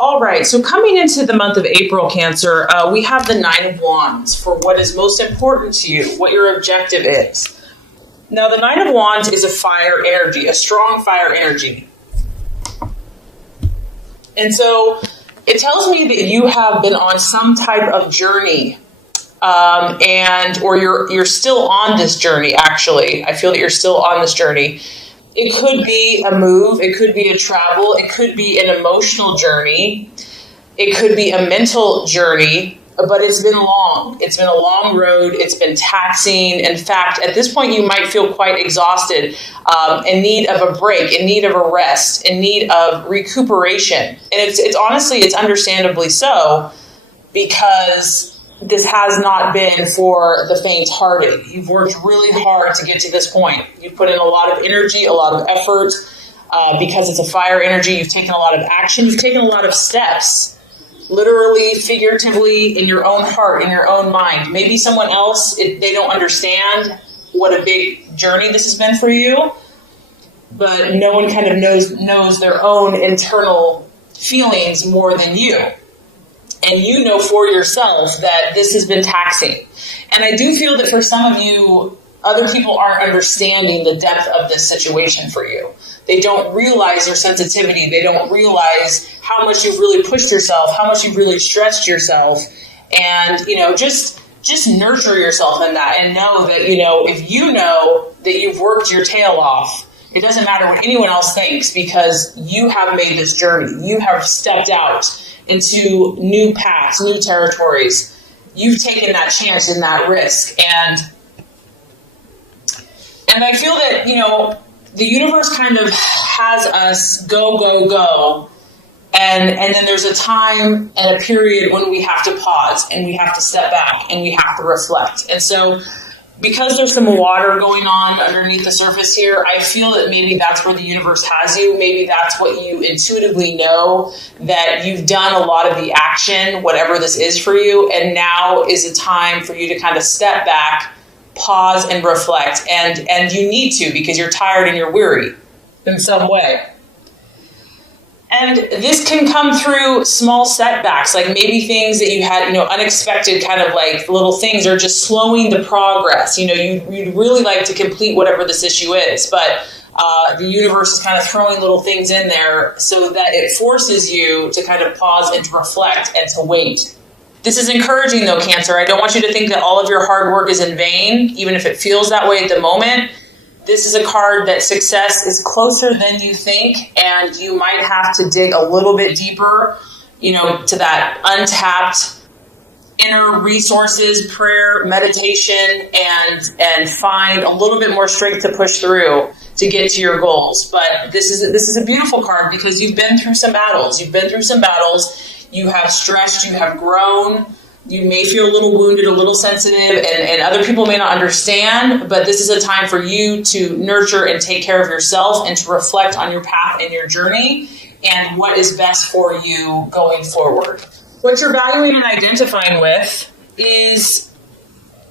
All right, so coming into the month of April, Cancer, we have the Nine of Wands for what is most important to you, what your objective is. Now, the Nine of Wands is a fire energy, a strong fire energy. And so it tells me that you have been on some type of journey, or you're still on this journey, actually. I feel that you're still on this journey. It could be a move, it could be a travel, it could be an emotional journey, it could be a mental journey, but it's been long. It's been a long road, it's been taxing. In fact, at this point you might feel quite exhausted, in need of a break, in need of a rest, in need of recuperation. And it's honestly, it's understandably so, because this has not been for the faint-hearted. You've worked really hard to get to this point. You've put in a lot of energy, a lot of effort. Because it's a fire energy, you've taken a lot of action. You've taken a lot of steps, literally, figuratively, in your own heart, in your own mind. Maybe someone else, they don't understand what a big journey this has been for you, but no one kind of knows their own internal feelings more than you. And you know for yourself that this has been taxing. And I do feel that for some of you, other people aren't understanding the depth of this situation for you. They don't realize your sensitivity. They don't realize how much you've really pushed yourself, how much you've really stretched yourself. And, just nurture yourself in that and know that, if you know that you've worked your tail off, it doesn't matter what anyone else thinks, because you have made this journey. You have stepped out into new paths, new territories. You've taken that chance and that risk. And I feel that, the universe kind of has us go, go, go. And then there's a time and a period when we have to pause and we have to step back and we have to reflect. And so because there's some water going on underneath the surface here, I feel that maybe that's where the universe has you. Maybe that's what you intuitively know, that you've done a lot of the action, whatever this is for you. And now is a time for you to kind of step back, pause and reflect. And you need to, because you're tired and you're weary in some way. And this can come through small setbacks, like maybe things that you had, unexpected kind of like little things are just slowing the progress. You'd really like to complete whatever this issue is, but the universe is kind of throwing little things in there so that it forces you to kind of pause and to reflect and to wait. This is encouraging though, Cancer. I don't want you to think that all of your hard work is in vain, even if it feels that way at the moment. This is a card that success is closer than you think, and you might have to dig a little bit deeper, to that untapped inner resources, prayer, meditation, and find a little bit more strength to push through to get to your goals. But this is a beautiful card because you've been through some battles. You have stretched, you have grown. You may feel a little wounded, a little sensitive, and other people may not understand, but this is a time for you to nurture and take care of yourself and to reflect on your path and your journey and what is best for you going forward. What you're valuing and identifying with is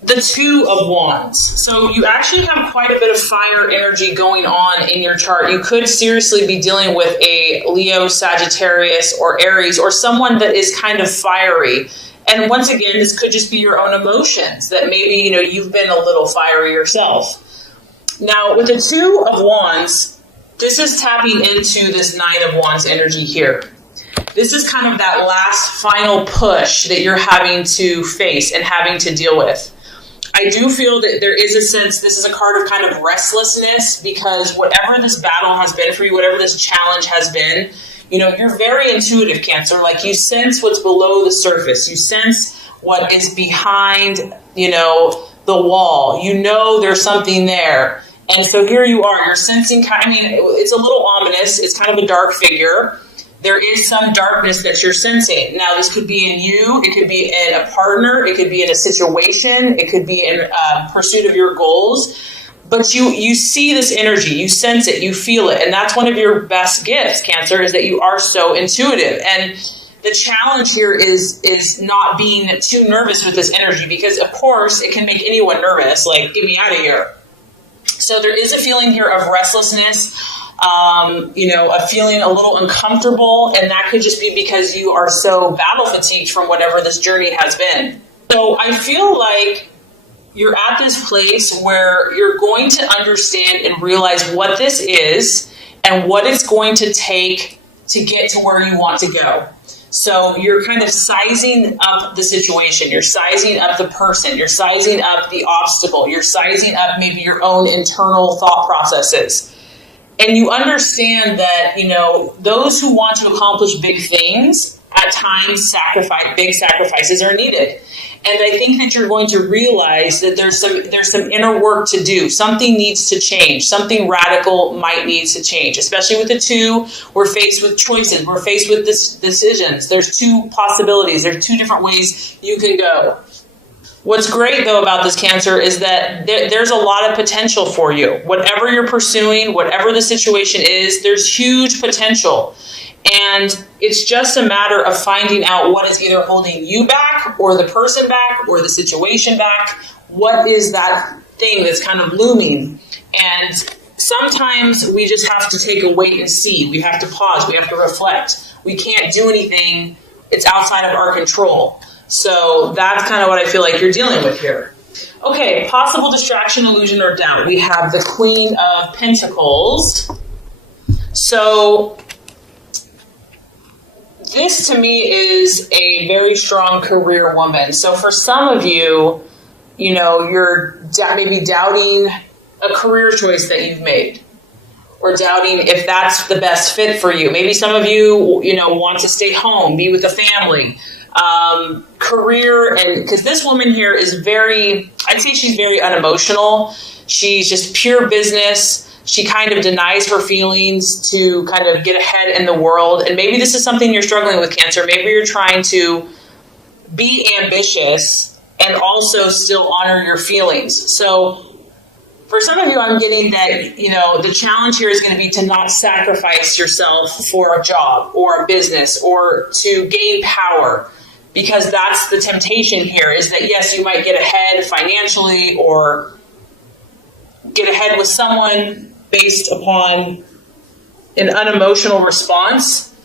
the Two of Wands. So you actually have quite a bit of fire energy going on in your chart. You could seriously be dealing with a Leo, Sagittarius, or Aries, or someone that is kind of fiery. And once again, this could just be your own emotions that maybe, you've been a little fiery yourself. Now, with the Two of Wands, this is tapping into this Nine of Wands energy here. This is kind of that last final push that you're having to face and having to deal with. I do feel that there is a sense, this is a card of kind of restlessness, because whatever this battle has been for you, whatever this challenge has been, you're very intuitive, Cancer. Like, you sense what's below the surface. You sense what is behind, the wall. There's something there. And so here you are. You're sensing, it's a little ominous. It's kind of a dark figure. There is some darkness that you're sensing. Now, this could be in you. It could be in a partner. It could be in a situation. It could be in pursuit of your goals. But you see this energy, you sense it, you feel it. And that's one of your best gifts, Cancer, is that you are so intuitive. And the challenge here is not being too nervous with this energy, because of course it can make anyone nervous, like, get me out of here. So there is a feeling here of restlessness, a feeling a little uncomfortable, and that could just be because you are so battle fatigued from whatever this journey has been. So I feel like you're at this place where you're going to understand and realize what this is and what it's going to take to get to where you want to go. So you're kind of sizing up the situation. You're sizing up the person. You're sizing up the obstacle. You're sizing up maybe your own internal thought processes. And you understand that, those who want to accomplish big things, at times big sacrifices are needed. And I think that you're going to realize that there's some inner work to do. Something needs to change. Something radical might need to change. Especially with the two, we're faced with choices. We're faced with decisions. There's two possibilities. There's two different ways you can go. What's great, though, about this Cancer is that there's a lot of potential for you. Whatever you're pursuing, whatever the situation is, there's huge potential. And it's just a matter of finding out what is either holding you back or the person back or the situation back. What is that thing that's kind of looming? And sometimes we just have to take a wait and see. We have to pause. We have to reflect. We can't do anything. It's outside of our control. So that's kind of what I feel like you're dealing with here. Okay, possible distraction, illusion, or doubt. We have the Queen of Pentacles. So this to me is a very strong career woman. So for some of you, you're maybe doubting a career choice that you've made, or doubting if that's the best fit for you. Maybe some of you, want to stay home, be with the family. Career, and because this woman here is I'd say she's very unemotional. She's just pure business. She kind of denies her feelings to kind of get ahead in the world. And maybe this is something you're struggling with, Cancer. Maybe you're trying to be ambitious and also still honor your feelings. So for some of you, I'm getting that, the challenge here is going to be to not sacrifice yourself for a job or a business or to gain power. Because that's the temptation here, is that yes, you might get ahead financially or get ahead with someone based upon an unemotional response.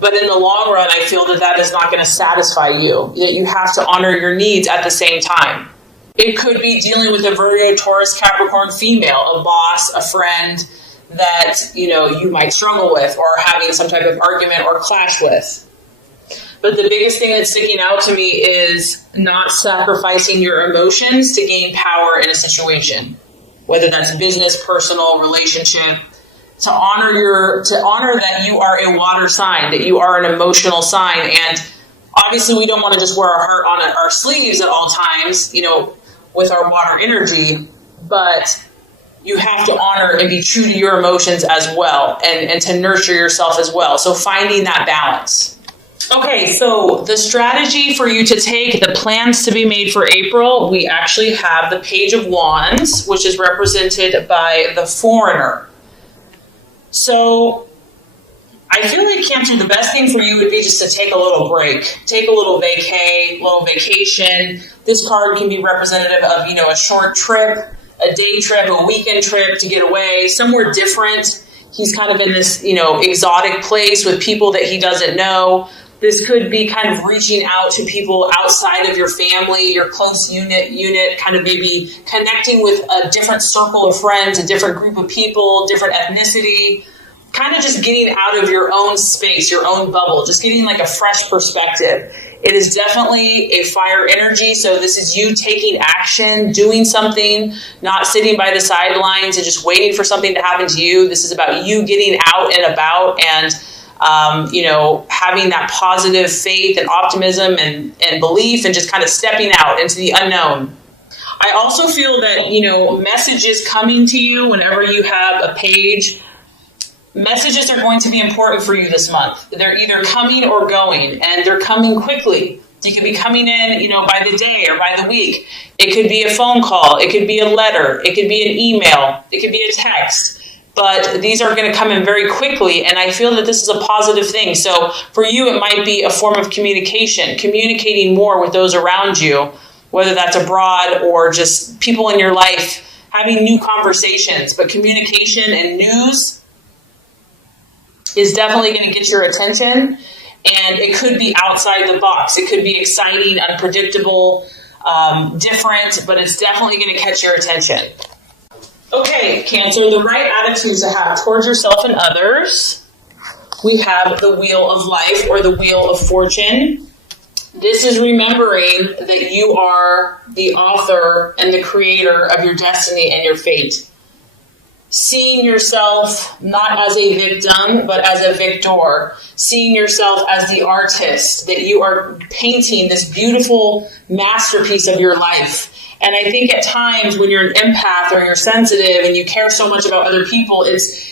But in the long run, I feel that is not going to satisfy you, that you have to honor your needs at the same time. It could be dealing with a Virgo, Taurus, Capricorn female, a boss, a friend that, you might struggle with or having some type of argument or clash with. But the biggest thing that's sticking out to me is not sacrificing your emotions to gain power in a situation, whether that's business, personal, relationship, to honor that you are a water sign, that you are an emotional sign. And obviously we don't want to just wear our heart on our sleeves at all times, with our water energy, but you have to honor and be true to your emotions as well, and to nurture yourself as well. So finding that balance. Okay, so the strategy for you to take, the plans to be made for April, we actually have the Page of Wands, which is represented by the Foreigner. So I feel like, Cancer, the best thing for you would be just to take a little break, take a little vacation. This card can be representative of, a short trip, a day trip, a weekend trip to get away, somewhere different. He's kind of in this, exotic place with people that he doesn't know. This could be kind of reaching out to people outside of your family, your close unit, kind of maybe connecting with a different circle of friends, a different group of people, different ethnicity, kind of just getting out of your own space, your own bubble, just getting like a fresh perspective. It is definitely a fire energy. So this is you taking action, doing something, not sitting by the sidelines and just waiting for something to happen to you. This is about you getting out and about and having that positive faith and optimism and belief and just kind of stepping out into the unknown. I also feel that, messages coming to you whenever you have a page, messages are going to be important for you this month. They're either coming or going, and they're coming quickly. They could be coming in, by the day or by the week. It could be a phone call. It could be a letter. It could be an email. It could be a text. But these are going to come in very quickly, and I feel that this is a positive thing. So for you, it might be a form of communicating more with those around you, whether that's abroad or just people in your life, having new conversations. But communication and news is definitely going to get your attention. And it could be outside the box. It could be exciting, unpredictable, different, but it's definitely going to catch your attention. Okay, Cancer, the right attitudes to have towards yourself and others. We have the Wheel of Life or the Wheel of Fortune. This is remembering that you are the author and the creator of your destiny and your fate. Seeing yourself not as a victim, but as a victor. Seeing yourself as the artist, that you are painting this beautiful masterpiece of your life. And I think at times when you're an empath or you're sensitive and you care so much about other people, it's,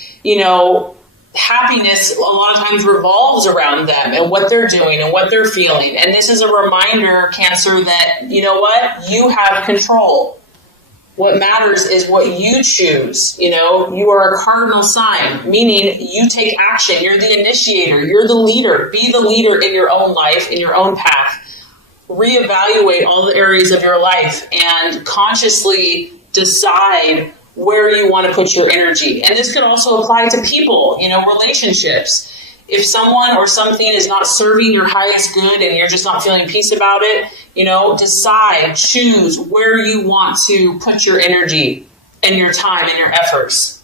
happiness a lot of times revolves around them and what they're doing and what they're feeling. And this is a reminder, Cancer, that, you know what? You have control. What matters is what you choose. You are a cardinal sign, meaning you take action. You're the initiator. You're the leader. Be the leader in your own life, in your own path. Reevaluate all the areas of your life and consciously decide where you want to put your energy. And this could also apply to people, relationships. If someone or something is not serving your highest good and you're just not feeling peace about it, decide, choose where you want to put your energy and your time and your efforts.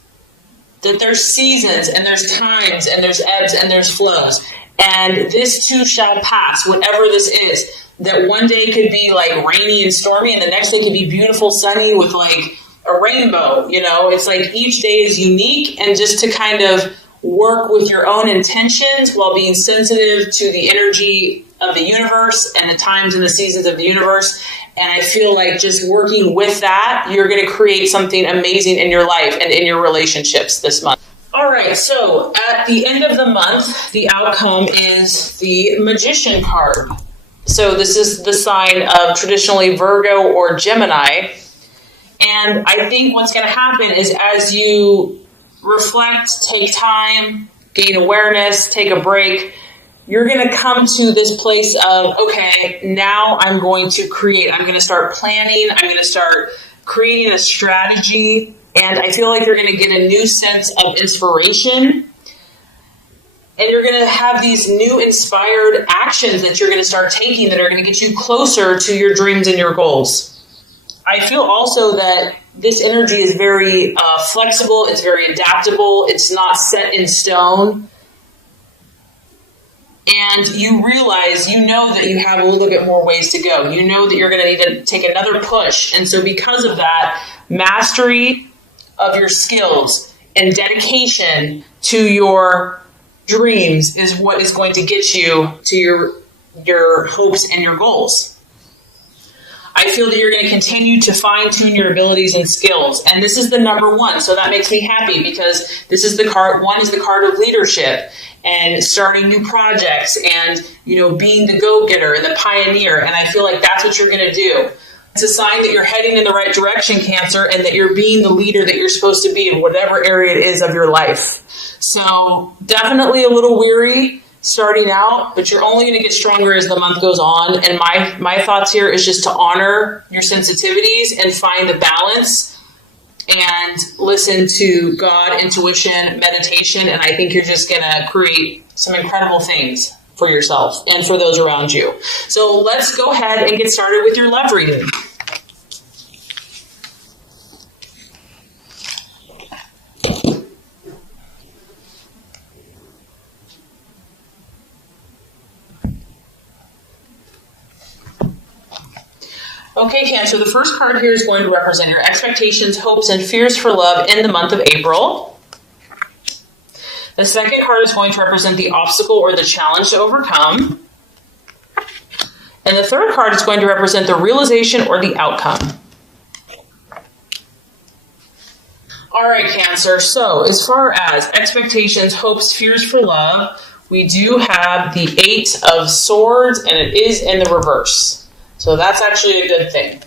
That there's seasons and there's times and there's ebbs and there's flows. And this too shall pass, whatever this is. That one day could be like rainy and stormy and the next day could be beautiful, sunny with like a rainbow. It's like each day is unique, and just to kind of work with your own intentions while being sensitive to the energy of the universe and the times and the seasons of the universe. And I feel like just working with that, you're going to create something amazing in your life and in your relationships this month. All right, so at the end of the month, the outcome is the Magician card. So this is the sign of traditionally Virgo or Gemini. And I think what's going to happen is as you reflect, take time, gain awareness, take a break, you're going to come to this place of, okay, now I'm going to create. I'm going to start planning. I'm going to start creating a strategy. And I feel like you're going to get a new sense of inspiration. And you're going to have these new inspired actions that you're going to start taking that are going to get you closer to your dreams and your goals. I feel also that this energy is very flexible. It's very adaptable. It's not set in stone. And you realize, that you have a little bit more ways to go. You know that you're going to need to take another push. And so because of that, mastery of your skills and dedication to your dreams is what is going to get you to your hopes and your goals. I feel that you're going to continue to fine-tune your abilities and skills. And this is the number one. So that makes me happy because this is the card. One is the card of leadership and starting new projects and, being the go-getter and the pioneer. And I feel like that's what you're going to do. It's a sign that you're heading in the right direction, Cancer, and that you're being the leader that you're supposed to be in whatever area it is of your life. So definitely a little weary starting out, but you're only going to get stronger as the month goes on. And my thoughts here is just to honor your sensitivities and find the balance and listen to God, intuition, meditation. And I think you're just going to create some incredible things for yourself and for those around you. So let's go ahead and get started with your love reading. Okay, Cancer, the first card here is going to represent your expectations, hopes, and fears for love in the month of April. The second card is going to represent the obstacle or the challenge to overcome. And the third card is going to represent the realization or the outcome. All right, Cancer, so as far as expectations, hopes, fears for love, we do have the Eight of Swords, and it is in the reverse. So that's actually a good thing.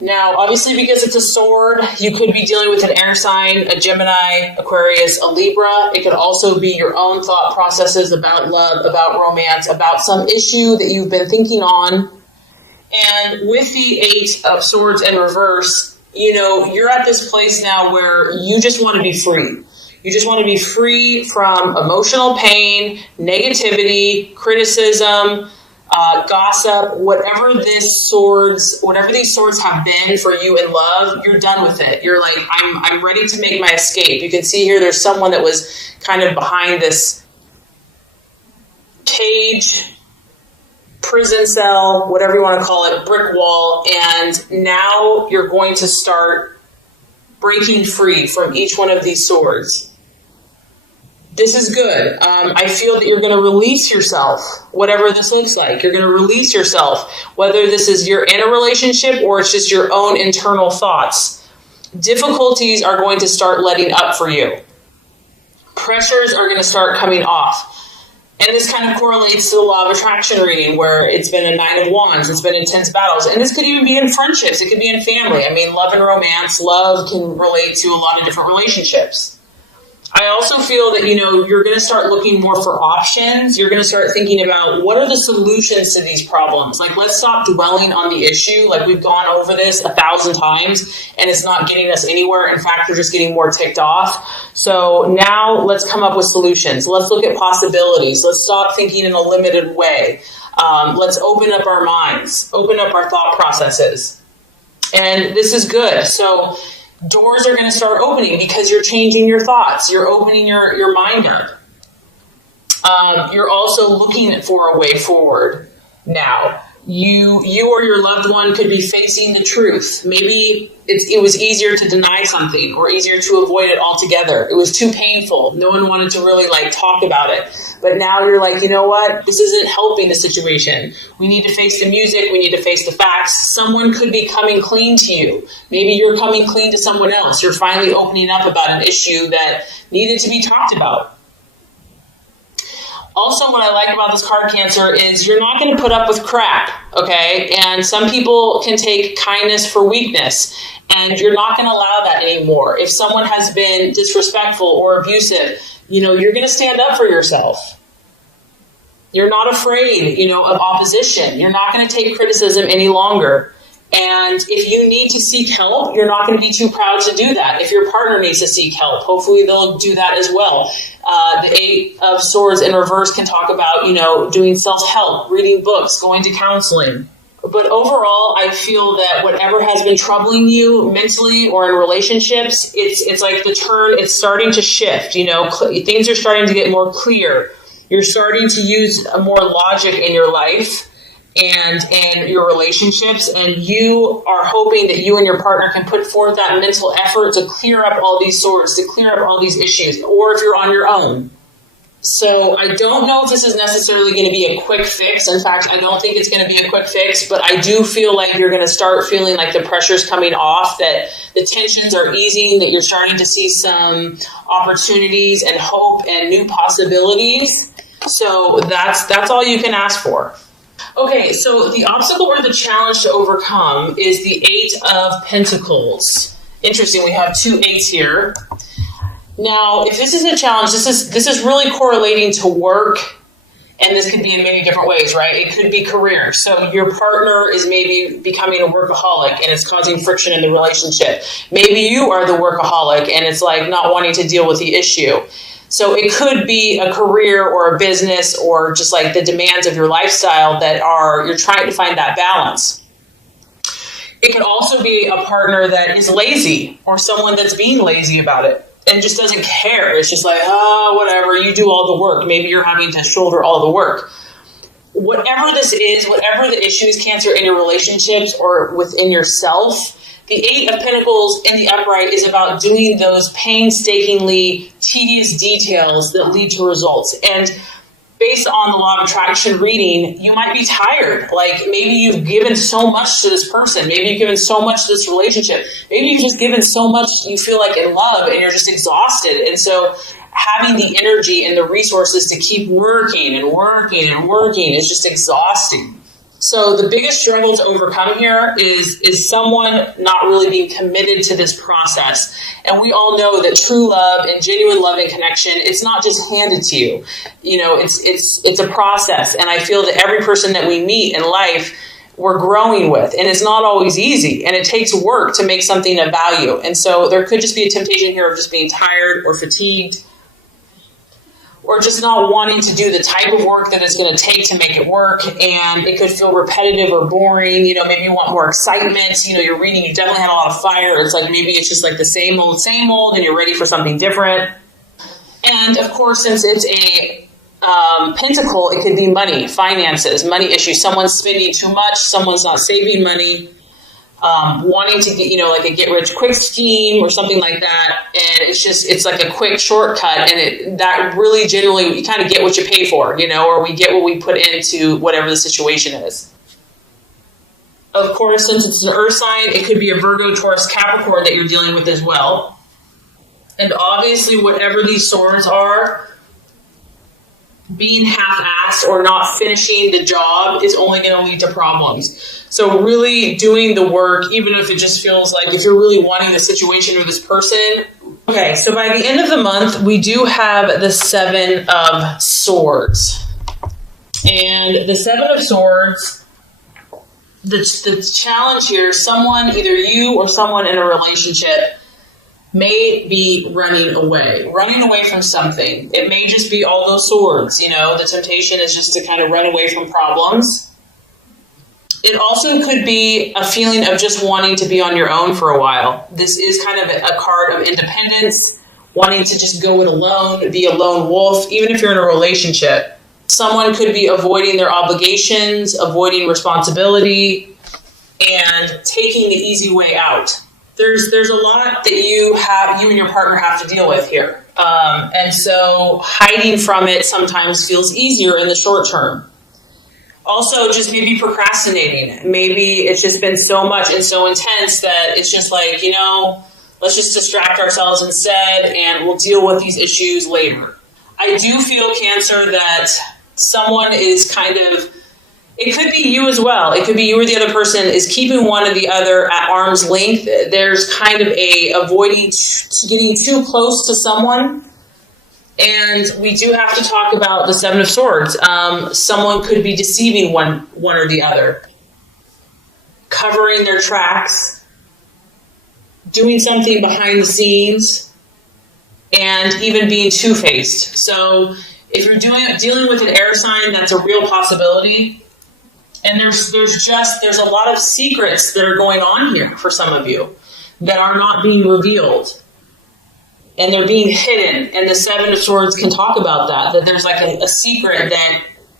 Now, obviously, because it's a sword, you could be dealing with an air sign, a Gemini, Aquarius, a Libra. It could also be your own thought processes about love, about romance, about some issue that you've been thinking on. And with the Eight of Swords in reverse, you're at this place now where you just want to be free. You just want to be free from emotional pain, negativity, criticism, gossip, whatever these swords have been for you in love. You're done with it. You're like, I'm ready to make my escape. You can see here there's someone that was kind of behind this cage, prison cell, whatever you want to call it, brick wall, and now you're going to start breaking free from each one of these swords. This is good. I feel that you're going to release yourself, whatever this looks like. You're going to release yourself, whether this is you're in a relationship or it's just your own internal thoughts. Difficulties are going to start letting up for you. Pressures are going to start coming off. And this kind of correlates to the law of attraction reading, where it's been a 9 of Wands, it's been intense battles. And this could even be in friendships. It could be in family. I mean, love and romance, love can relate to a lot of different relationships. I also feel that, you're going to start looking more for options. You're going to start thinking about what are the solutions to these problems. Like, let's stop dwelling on the issue. Like, we've gone over this 1,000 times and it's not getting us anywhere. In fact, we're just getting more ticked off. So now let's come up with solutions. Let's look at possibilities. Let's stop thinking in a limited way. Let's open up our minds, open up our thought processes. And this is good. So doors are going to start opening because you're changing your thoughts. You're opening your mind up. You're also looking for a way forward now. You or your loved one could be facing the truth. Maybe it was easier to deny something or easier to avoid it altogether. It was too painful. No one wanted to really talk about it. But now you're like, you know what? This isn't helping the situation. We need to face the music. We need to face the facts. Someone could be coming clean to you. Maybe you're coming clean to someone else. You're finally opening up about an issue that needed to be talked about. Also, what I like about this card, Cancer, is you're not going to put up with crap, okay? And some people can take kindness for weakness, and you're not going to allow that anymore. If someone has been disrespectful or abusive, you're going to stand up for yourself. You're not afraid, of opposition. You're not going to take criticism any longer. And if you need to seek help, you're not going to be too proud to do that. If your partner needs to seek help, hopefully they'll do that as well. The 8 of Swords in reverse can talk about, doing self-help, reading books, going to counseling. But overall, I feel that whatever has been troubling you mentally or in relationships, it's like the turn, it's starting to shift. Things are starting to get more clear. You're starting to use more logic in your life and in your relationships, and you are hoping that you and your partner can put forth that mental effort to clear up all these swords, to clear up all these issues, or if you're on your own. So I don't know if this is necessarily going to be a quick fix. In fact, I don't think it's going to be a quick fix, but I do feel like you're going to start feeling like the pressure's coming off, that the tensions are easing, that you're starting to see some opportunities and hope and new possibilities. So that's all you can ask for. Okay, so the obstacle or the challenge to overcome is the 8 of Pentacles. Interesting, we have 2 8s here. Now, if this is a challenge, this is really correlating to work, and this could be in many different ways, right? It could be career. So your partner is maybe becoming a workaholic, and it's causing friction in the relationship. Maybe you are the workaholic, and it's like not wanting to deal with the issue. So it could be a career or a business or just like the demands of your lifestyle that you're trying to find that balance. It could also be a partner that is lazy or someone that's being lazy about it and just doesn't care. It's just like, whatever, you do all the work. Maybe you're having to shoulder all the work. Whatever this is, whatever the issue is, Cancer, in your relationships or within yourself, the 8 of Pentacles in the upright is about doing those painstakingly tedious details that lead to results. And based on the law of attraction reading, you might be tired. Like maybe you've given so much to this person. Maybe you've given so much to this relationship. Maybe you've just given so much you feel like in love and you're just exhausted. And so having the energy and the resources to keep working and working and working is just exhausting. So the biggest struggle to overcome here is someone not really being committed to this process. And we all know that true love and genuine love and connection, it's not just handed to you. It's a process. And I feel that every person that we meet in life, we're growing with. And it's not always easy, and it takes work to make something of value. And so there could just be a temptation here of just being tired or fatigued, or just not wanting to do the type of work that it's going to take to make it work. And it could feel repetitive or boring. Maybe you want more excitement. You're reading, you definitely had a lot of fire. It's like maybe it's just like the same old, and you're ready for something different. And of course, since it's a pentacle, it could be money, finances, money issues. Someone's spending too much. Someone's not saving money. Wanting to get, like a get-rich-quick scheme or something like that. And it's like a quick shortcut. And that really generally, you kind of get what you pay for, or we get what we put into whatever the situation is. Of course, since it's an earth sign, it could be a Virgo, Taurus, Capricorn that you're dealing with as well. And obviously, whatever these swords are, being half-assed or not finishing the job is only going to lead to problems. So really doing the work, even if it just feels like if you're really wanting the situation or this person. Okay, so by the end of the month, we do have the Seven of Swords. And the Seven of Swords, the challenge here, someone, either you or someone in a relationship, may be running away from something. It may just be all those swords, the temptation is just to kind of run away from problems. It also could be a feeling of just wanting to be on your own for a while. This is kind of a card of independence, wanting to just go it alone, be a lone wolf, even if you're in a relationship. Someone could be avoiding their obligations, avoiding responsibility, and taking the easy way out. There's a lot that you and your partner have to deal with here. And so hiding from it sometimes feels easier in the short term. Also, just maybe procrastinating. Maybe it's just been so much and so intense that it's just like, let's just distract ourselves instead and we'll deal with these issues later. I do feel, Cancer, that someone is kind of, it could be you as well. It could be you or the other person is keeping one or the other at arm's length. There's kind of a avoiding getting too close to someone. And we do have to talk about the Seven of Swords. Someone could be deceiving one or the other, covering their tracks, doing something behind the scenes, and even being two-faced. So if you're dealing with an air sign, that's a real possibility. And there's a lot of secrets that are going on here for some of you that are not being revealed. And they're being hidden. And the Seven of Swords can talk about that there's like a secret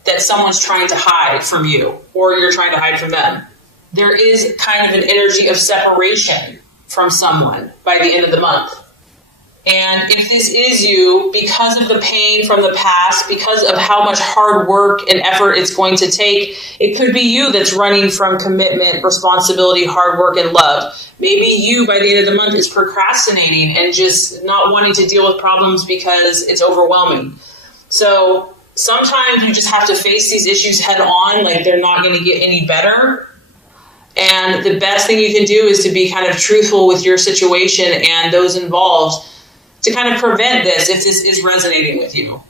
that someone's trying to hide from you, or you're trying to hide from them. There is kind of an energy of separation from someone by the end of the month. And if this is you, because of the pain from the past, because of how much hard work and effort it's going to take, it could be you that's running from commitment, responsibility, hard work, and love. Maybe you, by the end of the month, is procrastinating and just not wanting to deal with problems because it's overwhelming. So sometimes you just have to face these issues head on, like they're not going to get any better. And the best thing you can do is to be kind of truthful with your situation and those involved, to kind of prevent this if this is resonating with you.